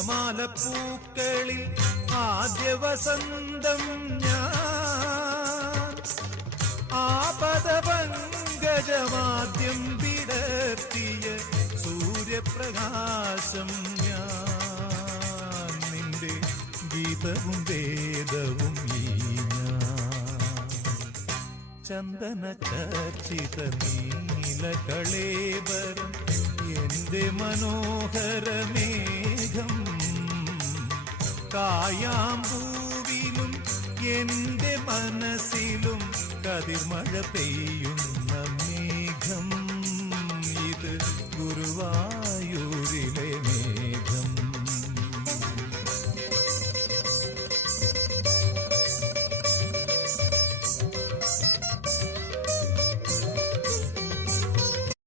വർണ്ണമാലപ്പൂക്കളിൽ ആദ്യ വസന്തം ഞാൻ, ആപദപങ്കജമാദ്യം വിടർത്തിയ സൂര്യപ്രകാശം ഞാൻ, നിന്റെ ഗീതവും വേദവും ഈ ചന്ദന ചർച്ചിത നീലകളേബരം എന്റെ മനോഹരമേഘം, കായാമ്പൂവിലും എന്റെ മനസ്സിലും കതിർമഴ പെയ്യുന്നു.